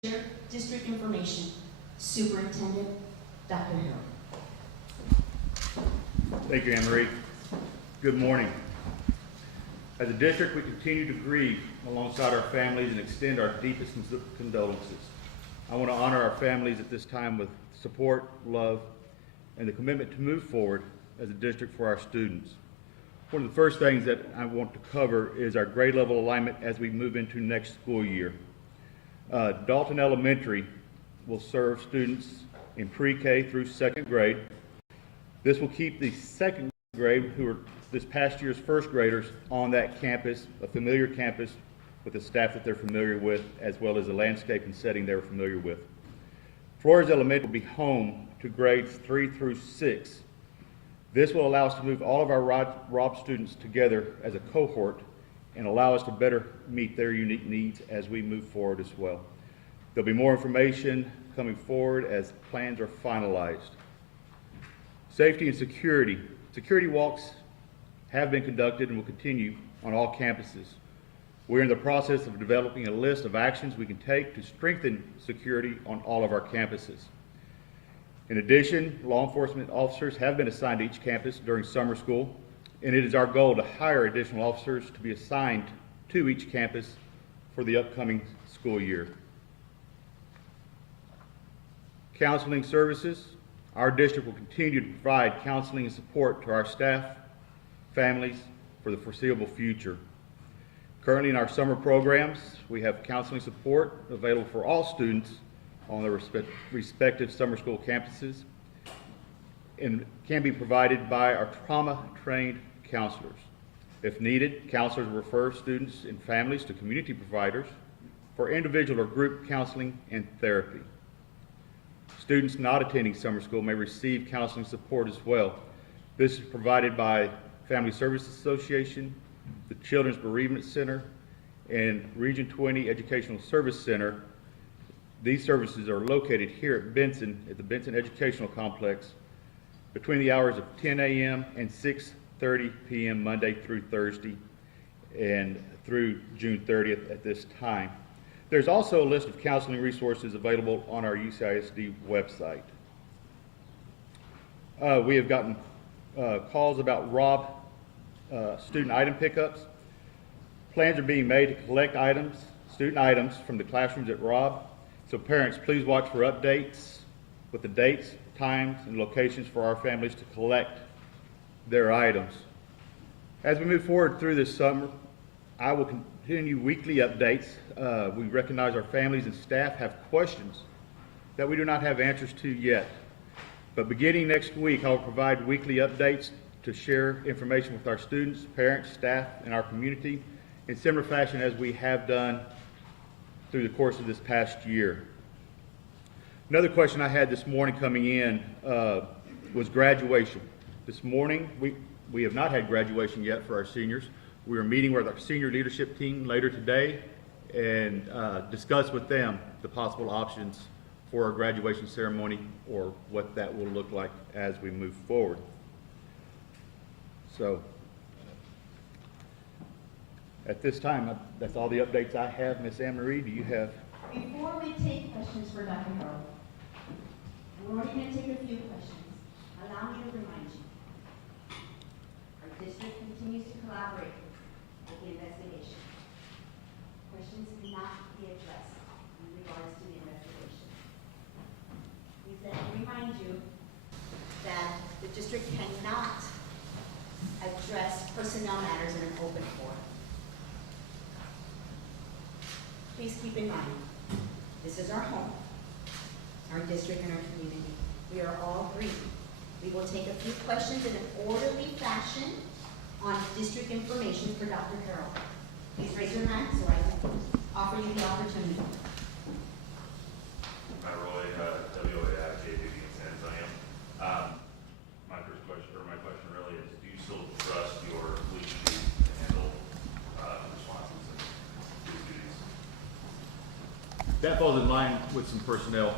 District Information, Superintendent Dr. Hill. Thank you, Anne-Marie. Good morning. As a district, we continue to grieve alongside our families and extend our deepest condolences. I want to honor our families at this time with support, love, and the commitment to move forward as a district for our students. One of the first things that I want to cover is our grade level alignment as we move into next school year. Dalton Elementary will serve students in pre-K through second grade. This will keep the second grade, who are this past year's first graders, on that campus, a familiar campus with the staff that they're familiar with, as well as the landscape and setting they're familiar with. Flores Elementary will be home to grades 3 through 6. This will allow us to move all of our ROB students together as a cohort and allow us to better meet their unique needs as we move forward as well. There'll be more information coming forward as plans are finalized. Safety and security. Security walks have been conducted and will continue on all campuses. We're in the process of developing a list of actions we can take to strengthen security on all of our campuses. In addition, law enforcement officers have been assigned to each campus during summer school, and it is our goal to hire additional officers to be assigned to each campus for the upcoming school year. Counseling services. Our district will continue to provide counseling and support to our staff, families, for the foreseeable future. Currently in our summer programs, we have counseling support available for all students on their respective summer school campuses and can be provided by our trauma-trained counselors. If needed, counselors will refer students and families to community providers for individual or group counseling and therapy. Students not attending summer school may receive counseling support as well. This is provided by Family Services Association, the Children's Bereavement Center, and Region 20 Educational Service Center. These services are located here at Benson, at the Benson Educational Complex, between the hours of 10 a.m. and 6:30 p.m. Monday through Thursday, and through June 30th at this time. There's also a list of counseling resources available on our UCISD website. We have gotten calls about ROB student item pickups. Plans are being made to collect student items from the classrooms at ROB. So parents, please watch for updates with the dates, times, and locations for our families to collect their items. As we move forward through this summer, I will continue weekly updates. We recognize our families and staff have questions that we do not have answers to yet. But beginning next week, I will provide weekly updates to share information with our students, parents, staff, and our community in similar fashion as we have done through the course of this past year. Another question I had this morning coming in was graduation. This morning, we have not had graduation yet for our seniors. We are meeting with our senior leadership team later today and discuss with them the possible options for our graduation ceremony or what that will look like as we move forward. So, at this time, that's all the updates I have. Ms. Anne-Marie, do you have? Before we take questions for Dr. Hill, we're only going to take a few questions. Allow me to remind you, our district continues to collaborate with the investigation. Questions cannot be addressed in regards to the investigation. Please let me remind you that the district cannot address personnel matters in an open forum. Please keep in mind, this is our home, our district, and our community. We are all grieving. We will take a few questions in an orderly fashion on district information for Dr. Carroll. Please raise your hand so I can offer you the opportunity. Hi, Roy, WAIJ in San Antonio. My question really is, do you still trust your police chief to handle responses and duties? That falls in line with some personnel,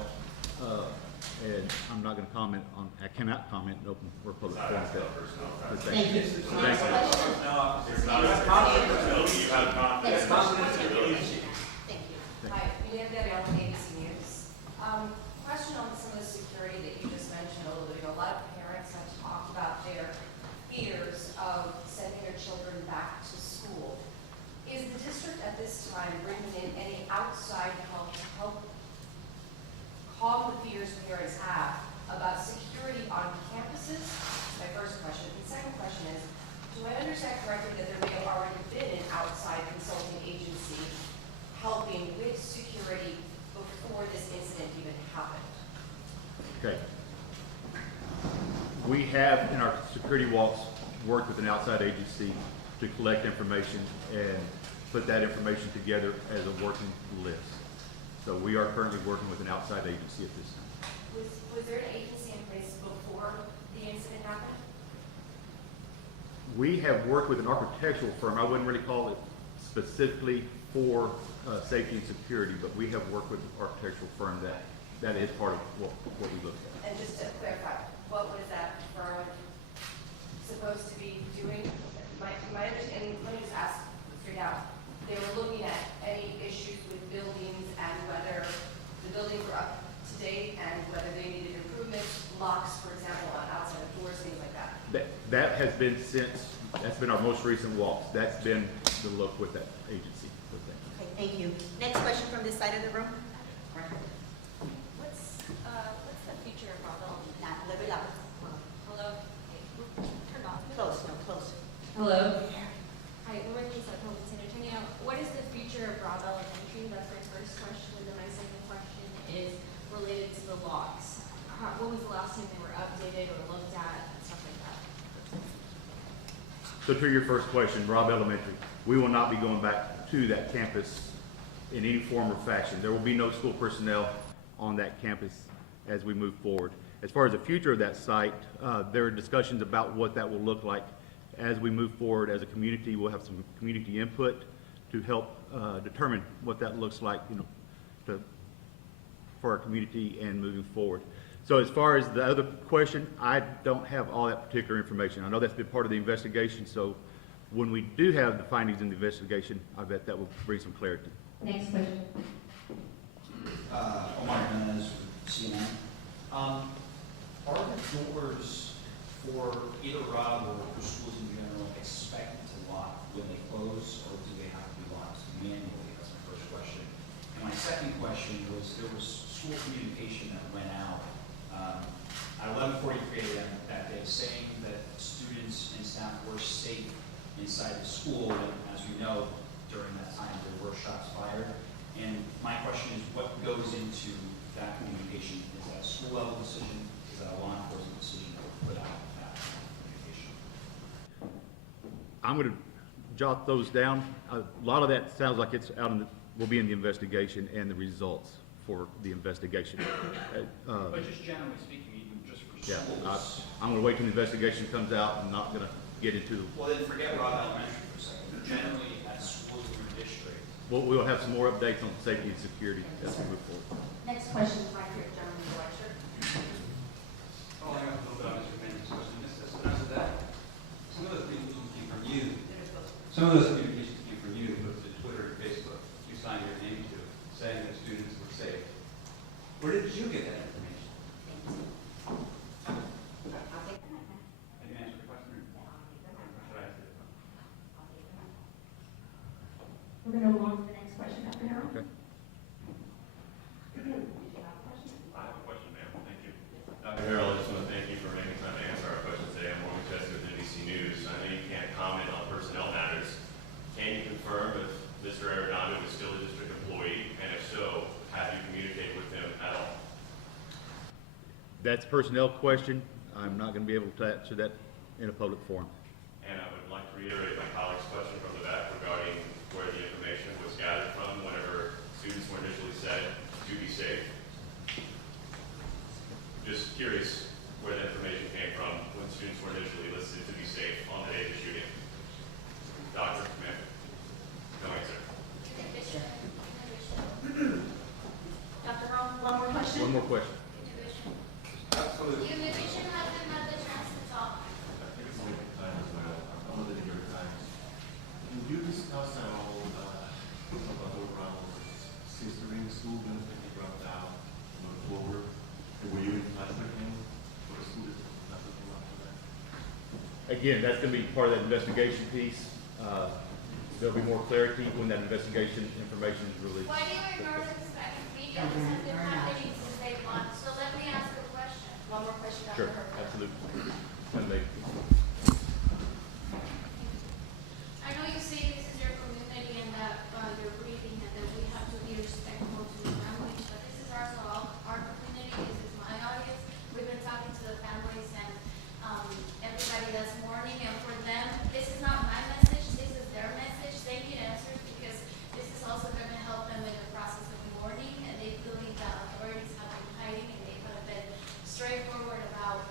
and I'm not going to comment on, I cannot comment in open or public forum. Thank you. Thank you. No, it's not a conflict. You have confidence. Thank you. Hi, we have the available agency Question on some of the security that you just mentioned a little bit ago. A lot of parents have talked about their fears of sending their children back to school. Is the district at this time bringing in any outside help to help calm the fears parents have about security on campuses? That's my first question. The second question is, do I understand correctly that there may have already been an outside consulting agency helping with security before this incident even happened? Okay. We have, in our security walks, worked with an outside agency to collect information and put that information together as a working list. So we are currently working with an outside agency at this time. Was there an agency in place before the incident happened? We have worked with an architectural firm. I wouldn't really call it specifically for safety and security, but we have worked with an architectural firm that is part of what we look at. And just to clarify, what was that firm supposed to be doing? My understanding, let me just ask straight out. They were looking at any issues with buildings and whether the buildings were up to date and whether they needed improvements, locks, for example, on outside doors, things like that. That has been that's been our most recent walks. That's been the look with that agency. Okay, thank you. Next question from this side of the room. What's the future of Bravo? Not a little bit louder. Hello? Turn off. Close, no, close. Hello? Hi, Lauren Lisa, Public San Antonio. What is the future of Bravo Elementary? That's my first question. And then my second question is related to the logs. When was the last time they were updated or looked at and stuff like that? So to your first question, Robb Elementary, we will not be going back to that campus in any form or fashion. There will be no school personnel on that campus as we move forward. As far as the future of that site, there are discussions about what that will look like as we move forward as a community. We'll have some community input to help determine what that looks like, for our community and moving forward. So as far as the other question, I don't have all that particular information. I know that's been part of the investigation, so when we do have the findings in the investigation, I bet that will bring some clarity. Next question. Omar Jimenez with CNN. Are the doors for either Rob or for schools in general expected to lock when they close, or do they have to be locked manually? That's my first question. And my second question was, there was school communication that went out at 11:43 a.m. that day saying that students and staff were safe inside the school, and as we know, during that time there were shots fired. And my question is, what goes into that communication? Is that a school level decision? Is that a law enforcement decision to put out that communication? I'm going to jot those down. A lot of that sounds like it's will be in the investigation and the results for the investigation. But just generally speaking, even just for Yeah, schools. I'm going to wait till the investigation comes out. I'm not going to get into. Well, then forget Rob Elementary for a second. Generally, at schools in your district. We'll have some more updates on safety and security as we move forward. Next question, right here, gentleman in the white shirt. Following up a little bit on Mr. Mendes' question, Mrs. After that, some of those communications came from you. Some of those communications came from you, posted to Twitter and Facebook. You signed your name to, saying that students were safe. Where did you get that information? I'll take that. Can you answer the question? Or should I answer it? We're going to move on to the next question, Dr. Harold. Okay. Did you have a question? I have a question, ma'am. Thank you. Dr. Harrell, I just want to thank you for making time to answer our questions today. I'm Morgan Chesky with NBC News. I know you can't comment on personnel matters. Can you confirm if Mr. Aradando is still a district employee? And if so, have you communicated with him at all? That's a personnel question. I'm not going to be able to answer that in a public forum. And I would like to reiterate my colleague's question from the back regarding where the information was gathered from whenever students were initially said to be safe. Just curious where the information came from when students were initially listed to be safe on the day of the shooting. Doctor, ma'am? No answer. Dr. Earl, one more question? One more question. Absolutely. The division hasn't had the chance to talk. I think it's making time as well. I'm with the New York Times. Can you discuss at all about overall sistering school buildings that you brought down, again, that's gonna be part of that investigation piece. There'll be more clarity when that investigation information is released. Why do you ignore the Hispanic media? This has been happening since day one, so let me ask a question. One more question, Sure, Dr. Herb. absolutely. And they- I know you say this is your community and that you're breathing and that we have to be respectful to the families, but this is also our community, this is my audience. We've been talking to the families and everybody that's mourning, and for them, this is not my message, this is their message. They need answers because this is also going to help them in the process of mourning, and they believe that authorities have been hiding and they could have been straightforward about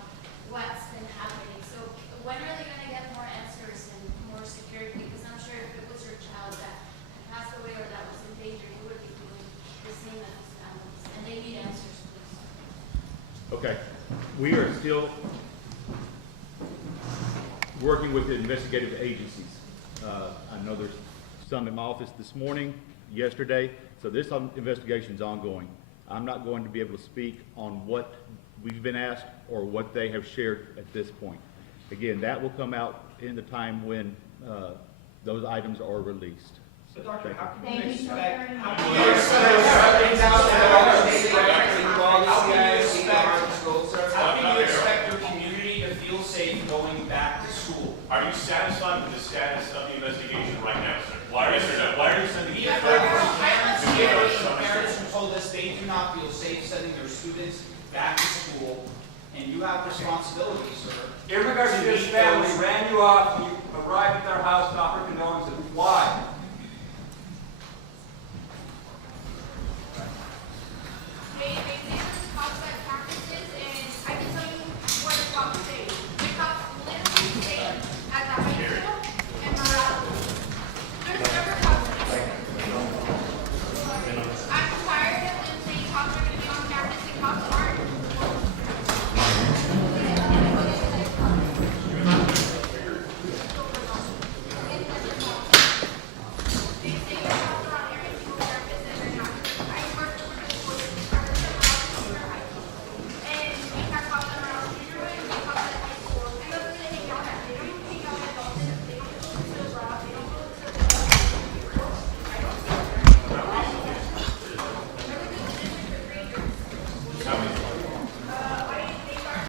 what's been happening. So when are they going to get more answers and more security? Because I'm sure if it was your child that had passed away or that was in danger, you would be doing the same as these families, and they need answers, please. Okay, we are still working with the investigative agencies. I know there's some in my office this morning, yesterday, so this investigation is ongoing. I'm not going to be able to speak on what we've been asked or what they have shared at this point. Again, that will come out in the time when those items are released. So Doctor, how can Thank you you so expect, very how much. can you expect, how can you expect your community to feel safe going back to school? Are you satisfied with the status of the investigation right now, sir? Why is there, why are you sending We it have heard back? from parents who told us they do not feel safe sending their students back to school, and you have responsibilities, sir. In regards to this family, ran you off, when you arrived at their house to offer condolences. Why?